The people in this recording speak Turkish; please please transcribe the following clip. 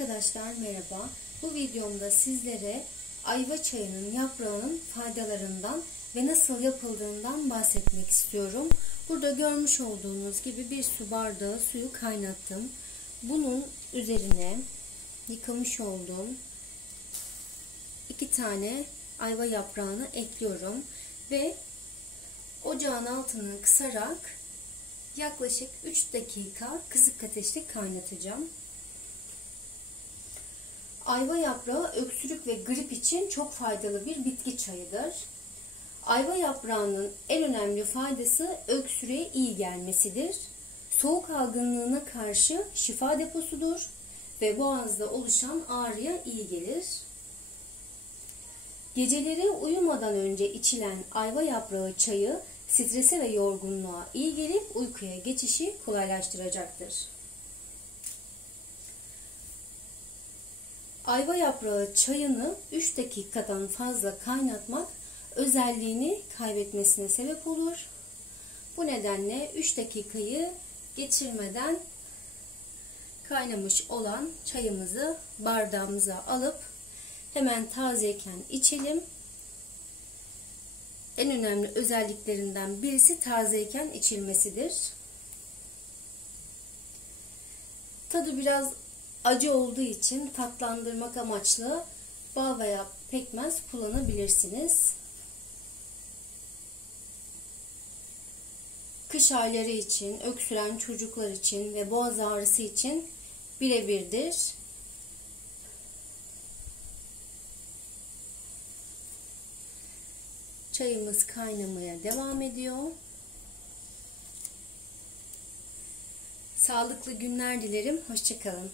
Arkadaşlar merhaba. Bu videomda sizlere ayva çayının yaprağının faydalarından ve nasıl yapıldığından bahsetmek istiyorum. Burada görmüş olduğunuz gibi bir su bardağı suyu kaynattım. Bunun üzerine yıkamış olduğum 2 tane ayva yaprağını ekliyorum ve ocağın altını kısarak yaklaşık 3 dakika kısık ateşte kaynatacağım. Ayva yaprağı öksürük ve grip için çok faydalı bir bitki çayıdır. Ayva yaprağının en önemli faydası öksürüğe iyi gelmesidir. Soğuk algınlığına karşı şifa deposudur ve boğazda oluşan ağrıya iyi gelir. Geceleri uyumadan önce içilen ayva yaprağı çayı strese ve yorgunluğa iyi gelip uykuya geçişi kolaylaştıracaktır. Ayva yaprağı çayını 3 dakikadan fazla kaynatmak özelliğini kaybetmesine sebep olur. Bu nedenle 3 dakikayı geçirmeden kaynamış olan çayımızı bardağımıza alıp hemen tazeyken içelim. En önemli özelliklerinden birisi tazeyken içilmesidir. Tadı biraz acı olduğu için tatlandırmak amaçlı bal veya pekmez kullanabilirsiniz. Kış ayları için, öksüren çocuklar için ve boğaz ağrısı için birebirdir. Çayımız kaynamaya devam ediyor. Sağlıklı günler dilerim. Hoşça kalın.